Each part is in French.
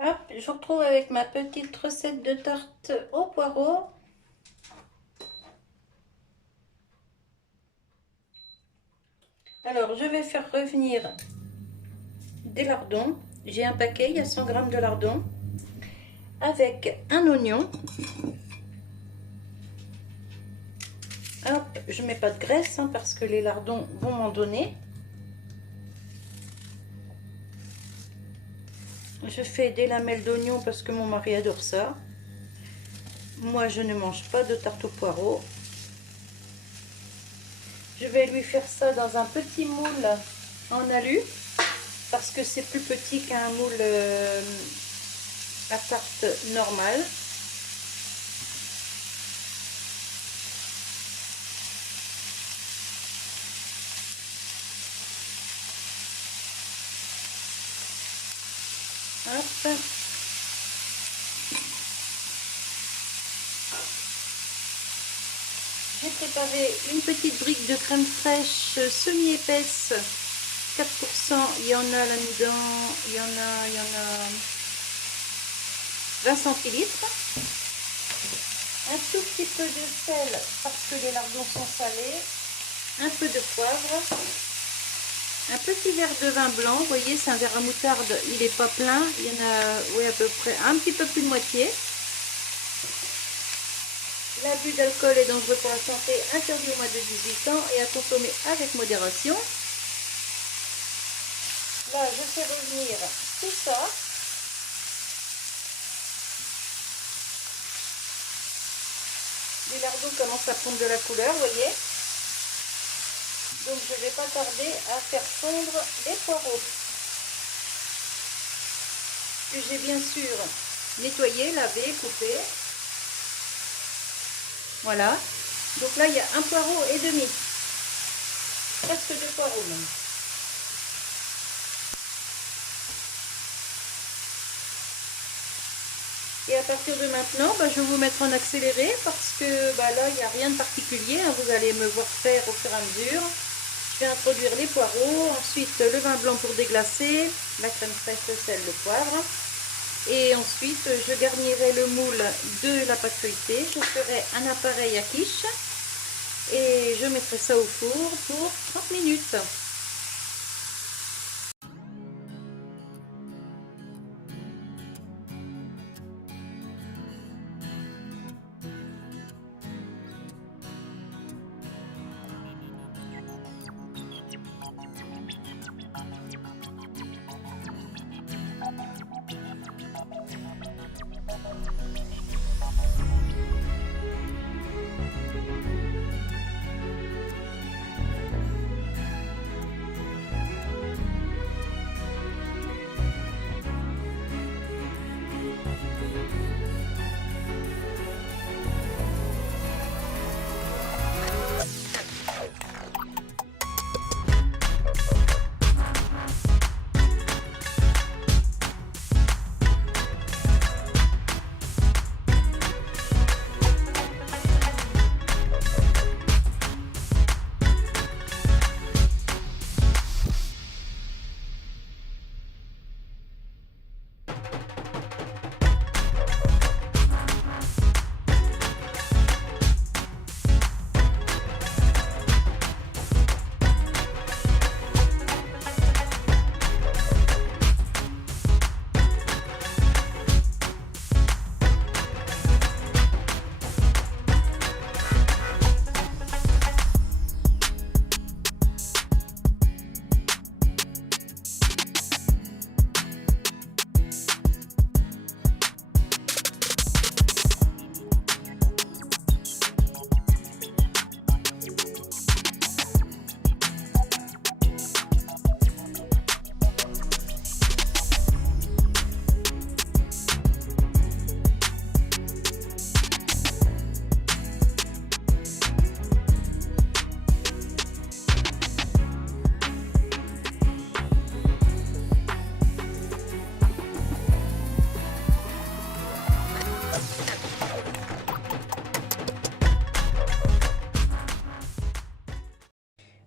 Hop, je vous retrouve avec ma petite recette de tarte au poireau. Alors, je vais faire revenir des lardons. J'ai un paquet, il y a 100 grammes de lardons. Avec un oignon. Hop, je ne mets pas de graisse parce que les lardons vont m'en donner. Je fais des lamelles d'oignon parce que mon mari adore ça. Moi, je ne mange pas de tarte au poireau. Je vais lui faire ça dans un petit moule en alu parce que c'est plus petit qu'un moule à tarte normale. Hop. J'ai préparé une petite brique de crème fraîche semi-épaisse, 4%. Il y en a là-dedans, il y en a 20 centilitres. Un tout petit peu de sel parce que les lardons sont salés. Un peu de poivre. Un petit verre de vin blanc. Vous voyez, c'est un verre à moutarde. Il n'est pas plein. Il y en a, oui, à peu près un petit peu plus de moitié. L'abus d'alcool est dangereux pour la santé, interdit aux moins de 18 ans et à consommer avec modération. Là, je fais revenir tout ça. Les lardons commencent à prendre de la couleur, vous voyez. Donc, je ne vais pas tarder à faire fondre les poireaux. Que j'ai bien sûr nettoyé, lavé, coupé. Voilà. Donc là, il y a un poireau et demi. Presque deux poireaux même. Et à partir de maintenant, je vais vous mettre en accéléré parce que là, il n'y a rien de particulier. Vous allez me voir faire au fur et à mesure. Je vais introduire les poireaux, ensuite le vin blanc pour déglacer, la crème fraîche, le sel, le poivre. Et ensuite, je garnirai le moule de la pâte feuilletée. Je ferai un appareil à quiche et je mettrai ça au four pour 30 minutes.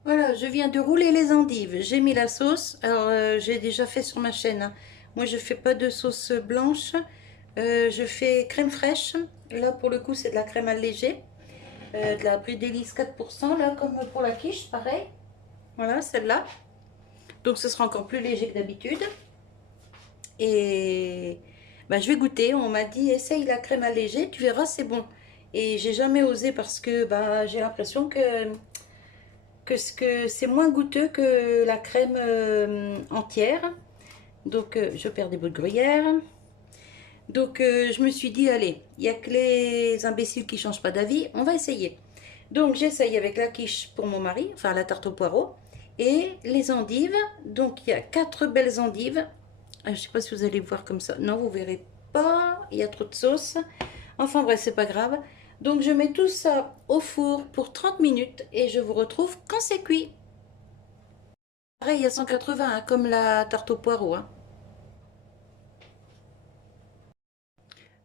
Voilà, je viens de rouler les endives. J'ai mis la sauce. Alors, j'ai déjà fait sur ma chaîne. Moi, je fais pas de sauce blanche. Je fais crème fraîche. Là, pour le coup, c'est de la crème allégée. De la Brie Délice 4%, là, comme pour la quiche, pareil. Voilà, celle-là. Donc, ce sera encore plus léger que d'habitude. Et bah, je vais goûter. On m'a dit, essaye la crème allégée, tu verras, c'est bon. Et j'ai jamais osé parce que bah, j'ai l'impression que c'est moins goûteux que la crème entière. Donc, je perds des bouts de gruyère. Donc, je me suis dit, allez, il n'y a que les imbéciles qui ne changent pas d'avis, on va essayer. Donc, j'essaye avec la quiche pour mon mari, enfin la tarte au poireau, et les endives. Donc, il y a 4 belles endives. Je ne sais pas si vous allez voir comme ça. Non, vous ne verrez pas, il y a trop de sauce. Enfin bref, c'est pas grave. Donc, je mets tout ça au four pour 30 minutes et je vous retrouve quand c'est cuit. Pareil, à 180, hein, comme la tarte au poireau. Hein.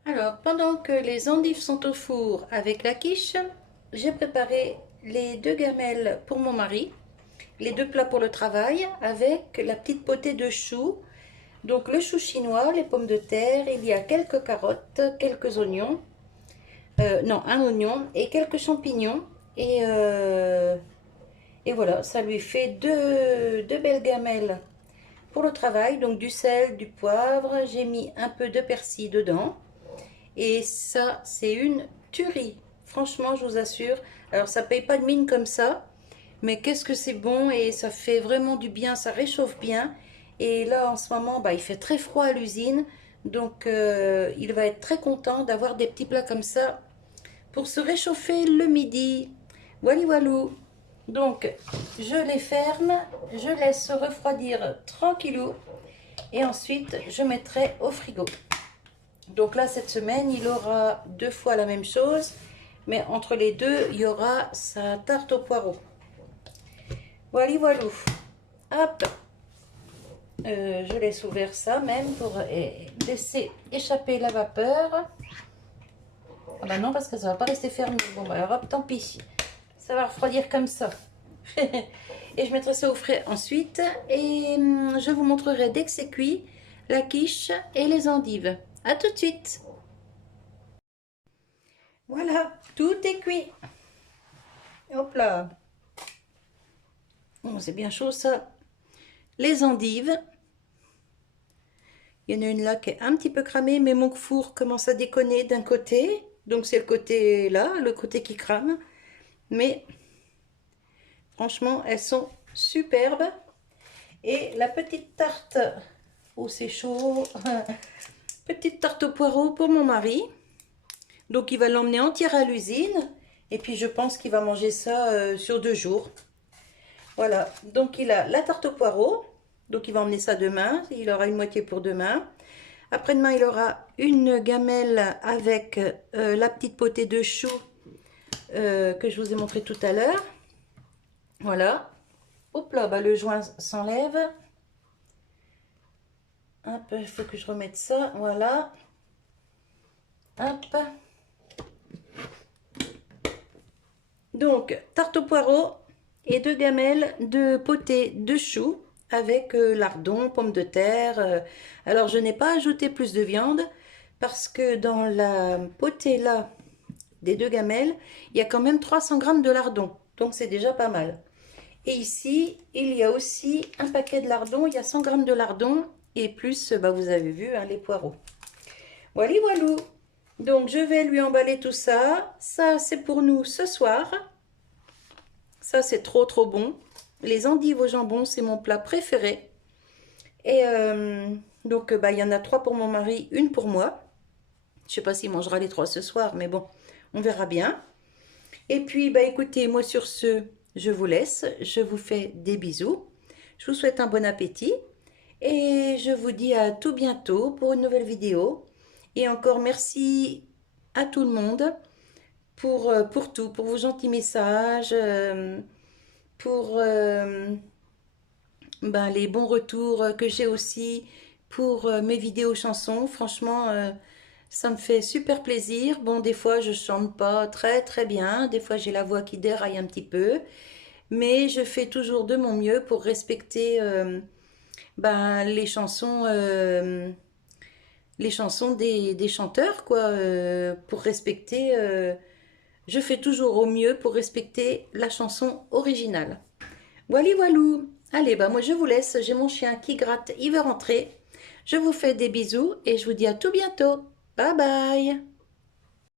Alors, pendant que les endives sont au four avec la quiche, j'ai préparé les 2 gamelles pour mon mari, les 2 plats pour le travail avec la petite potée de choux. Donc le chou chinois, les pommes de terre, il y a quelques carottes, quelques oignons, non, un oignon et quelques champignons. Et voilà, ça lui fait deux belles gamelles pour le travail. Donc du sel, du poivre, j'ai mis un peu de persil dedans. Et ça, c'est une tuerie. Franchement, je vous assure. Alors, ça paye pas de mine comme ça. Mais qu'est-ce que c'est bon et ça fait vraiment du bien. Ça réchauffe bien. Et là, en ce moment, bah, il fait très froid à l'usine. Donc, il va être très content d'avoir des petits plats comme ça pour se réchauffer le midi. Voilà, voilà. Donc, je les ferme. Je laisse refroidir tranquillou. Et ensuite, je mettrai au frigo. Donc là, cette semaine, il aura 2 fois la même chose. Mais entre les deux, il y aura sa tarte au poireau. Voilà, voilà. Hop. Je laisse ouvert ça même pour laisser échapper la vapeur. Ah bah non, parce que ça va pas rester fermé. Bon, bah alors hop, tant pis. Ça va refroidir comme ça. Et je mettrai ça au frais ensuite. Et je vous montrerai dès que c'est cuit la quiche et les endives. A tout de suite. Voilà, tout est cuit. Hop là. Oh, c'est bien chaud ça. Les endives. Il y en a une là qui est un petit peu cramée, mais mon four commence à déconner d'un côté. Donc c'est le côté là, le côté qui crame. Mais franchement, elles sont superbes. Et la petite tarte, oh c'est chaud, petite tarte au poireau pour mon mari. Donc il va l'emmener entière à l'usine. Et puis je pense qu'il va manger ça sur 2 jours. Voilà, donc il a la tarte au poireau. Donc il va emmener ça demain. Il aura une moitié pour demain. Après-demain, il aura une gamelle avec la petite potée de choux que je vous ai montré tout à l'heure. Voilà. Hop là, bah, le joint s'enlève. Hop, il faut que je remette ça. Voilà. Hop. Donc, tarte au poireau et 2 gamelles de potée de choux avec lardons, pommes de terre. Alors, je n'ai pas ajouté plus de viande parce que dans la potée là des 2 gamelles, il y a quand même 300 g de lardons. Donc, c'est déjà pas mal. Et ici, il y a aussi un paquet de lardons. Il y a 100 g de lardons et plus, bah, vous avez vu, hein, les poireaux. Voilà, voilà. Donc, je vais lui emballer tout ça. Ça, c'est pour nous ce soir. Ça, c'est trop, trop bon. Les endives au jambon, c'est mon plat préféré. Et donc, bah, il y en a 3 pour mon mari, une pour moi. Je ne sais pas s'il mangera les 3 ce soir, mais bon, on verra bien. Et puis, bah, écoutez, moi sur ce, je vous laisse. Je vous fais des bisous. Je vous souhaite un bon appétit. Et je vous dis à tout bientôt pour une nouvelle vidéo. Et encore merci à tout le monde pour tout, pour vos gentils messages, pour ben, les bons retours que j'ai aussi pour mes vidéos chansons. Franchement, ça me fait super plaisir. Bon, des fois, je chante pas très très bien. Des fois, j'ai la voix qui déraille un petit peu. Mais je fais toujours de mon mieux pour respecter ben, les chansons des chanteurs, quoi, pour respecter. Je fais toujours au mieux pour respecter la chanson originale. Voilà, voilou. Allez, bah moi je vous laisse, j'ai mon chien qui gratte, il veut rentrer. Je vous fais des bisous et je vous dis à tout bientôt. Bye bye.